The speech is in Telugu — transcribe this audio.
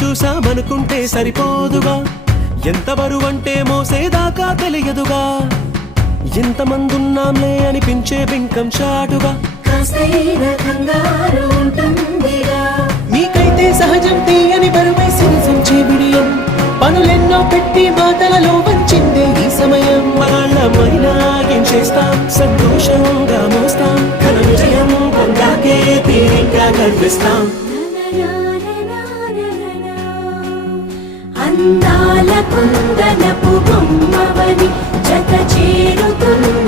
చూసామనుకుంటే సరిపోదుగా, ఎంత బరువంటే మోసేదాకా తెలియదుగా, ఎంతమందున్నాంలే అనిపించే బింకం చాటుగా మీకైతే సహజం తీయని బరువై సిరిసంచే బిడియం, పనులెన్నో పెట్టి మాటలలో వంచిందే ఈ సమయం. మనాళ్ళమైనా ఏం చేస్తాం, సంతోషంగా మోస్తాం, ఘన విజయం పొందాకే తీరిగ్గా కనిపిస్తాం. అందాల కుందనపు బొమ్మవని జత చేరుతున్న